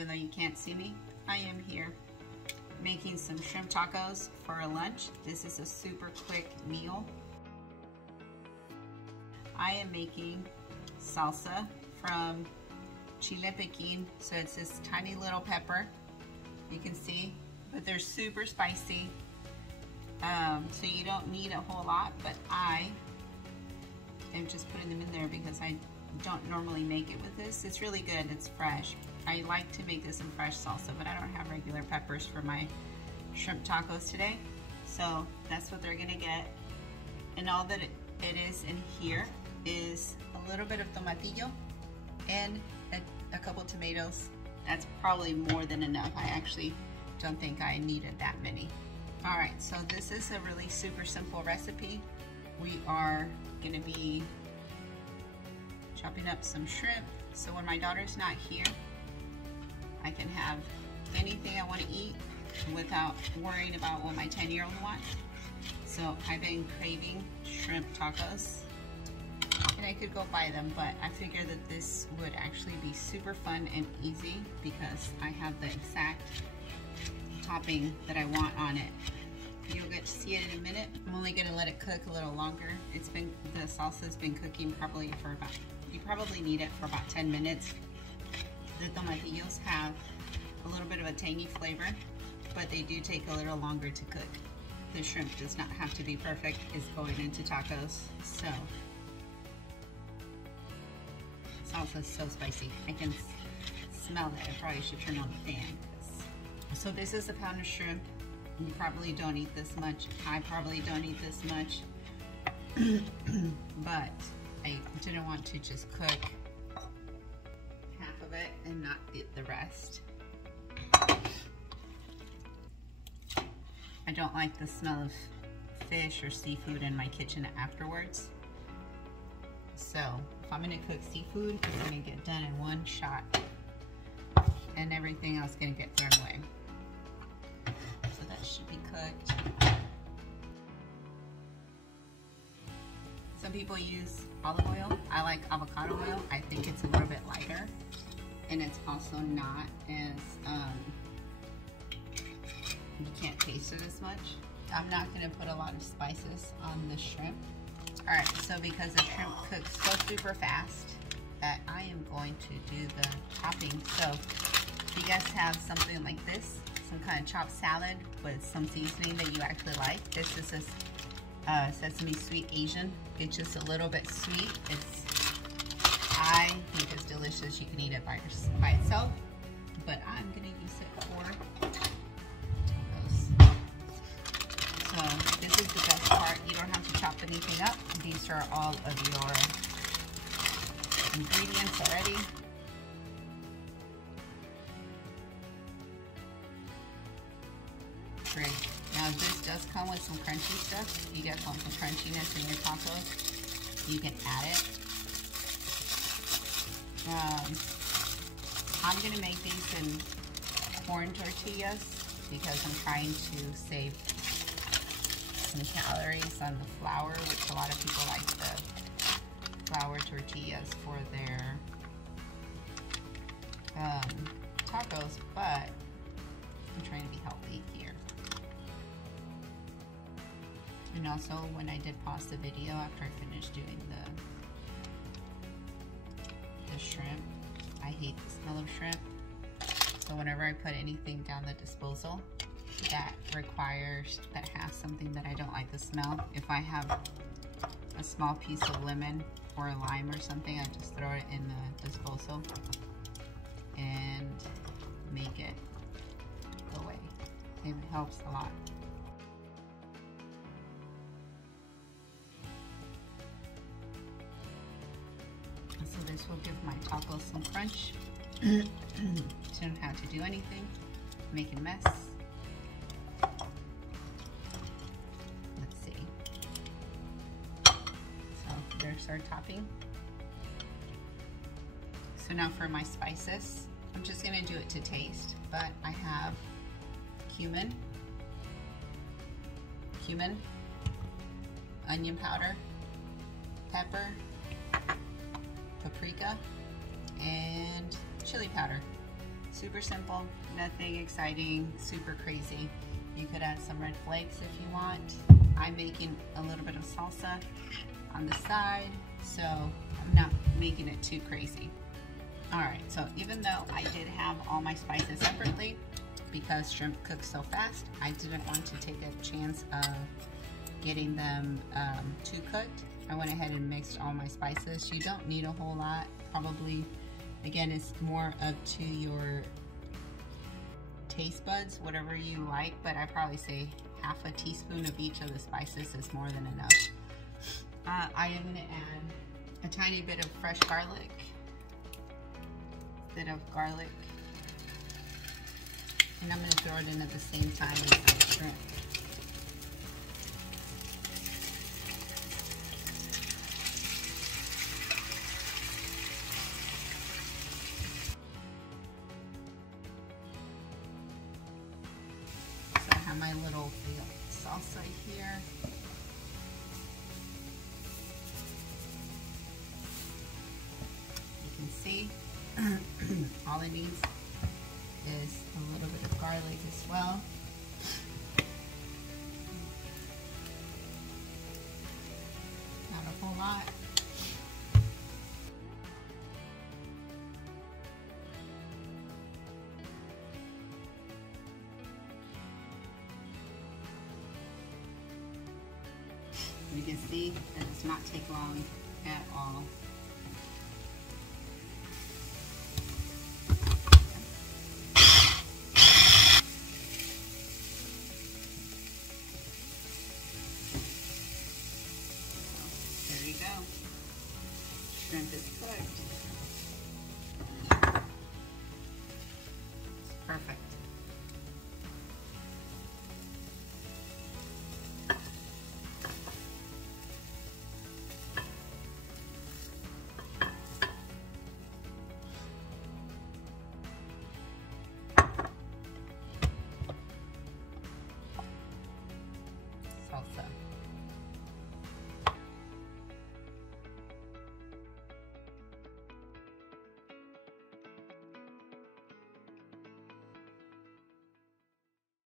even though you can't see me, I am here making some shrimp tacos for a lunch. This is a super quick meal. I am making salsa from chile piquin, so it's this tiny little pepper, you can see, but they're super spicy. So you don't need a whole lot, but I am just putting them in there because I don't normally make it with this. It's really good, it's fresh. I like to make this in fresh salsa, but I don't have regular peppers for my shrimp tacos today. So that's what they're gonna get. And all that it is in here is a little bit of tomatillo and a couple tomatoes. That's probably more than enough. I actually don't think I needed that many. All right, so this is a really super simple recipe. We are gonna be chopping up some shrimp. So when my daughter's not here, I can have anything I wanna eat without worrying about what my 10-year-old wants. So I've been craving shrimp tacos, and I could go buy them, but I figured that this would actually be super fun and easy because I have the exact topping that I want on it. You'll get to see it in a minute. I'm only gonna let it cook a little longer. The salsa's been cooking probably for about, you probably need it for about 10 minutes. The tomatillos have a little bit of a tangy flavor, but they do take a little longer to cook. The shrimp does not have to be perfect. It's going into tacos, so. Salsa's so spicy. I can smell it. I probably should turn on the fan. So this is a pound of shrimp. You probably don't eat this much. I probably don't eat this much. But I didn't want to just cook half of it and not eat the rest. I don't like the smell of fish or seafood in my kitchen afterwards. So if I'm gonna cook seafood, it's gonna get done in one shot and everything else is gonna get thrown away. So that should be cooked. Some people use olive oil. I like avocado oil. I think it's a little bit lighter, and it's also not as, you can't taste it as much. I'm not gonna put a lot of spices on the shrimp. All right, so because the shrimp cooks so super fast that I am going to do the topping. So if you guys have something like this, some kind of chopped salad with some seasoning that you actually like. This is a sesame sweet Asian. It's just a little bit sweet. I think it's delicious. You can eat it by itself, but I'm gonna use it for tacos. So this is the best part. You don't have to chop anything up. These are all of your ingredients already. Great. Now this does come with some crunchy stuff. If you guys want some crunchiness in your tacos, you can add it. I'm gonna make these in corn tortillas because I'm trying to save some calories on the flour, which a lot of people like the flour tortillas for their tacos, but I'm trying to be healthy here. And also, when I did pause the video after I finished doing the shrimp, I hate the smell of shrimp. So whenever I put anything down the disposal that has something that I don't like the smell, if I have a small piece of lemon or a lime or something, I just throw it in the disposal and make it go away. It helps a lot. So this will give my tacos some crunch. Don't have to do anything, make a mess. Let's see. So there's our topping. So now for my spices, I'm just gonna do it to taste, but I have cumin, onion powder, pepper, paprika, and chili powder. Super simple, nothing exciting, super crazy. You could add some red flakes if you want. I'm making a little bit of salsa on the side, so I'm not making it too crazy. All right, so even though I did have all my spices separately, because shrimp cooks so fast, I didn't want to take a chance of getting them too cooked. I went ahead and mixed all my spices. You don't need a whole lot. Probably, again, it's more up to your taste buds, whatever you like, but I probably say half a teaspoon of each of the spices is more than enough. I am gonna add a tiny bit of fresh garlic, and I'm gonna throw it in at the same time as the shrimp. So I have my little salsa here. You can see all it needs is a little bit of garlic as well. Not a whole lot. You can see that it does not take long at all. There you go. Shrimp is cooked. It's perfect. Salsa.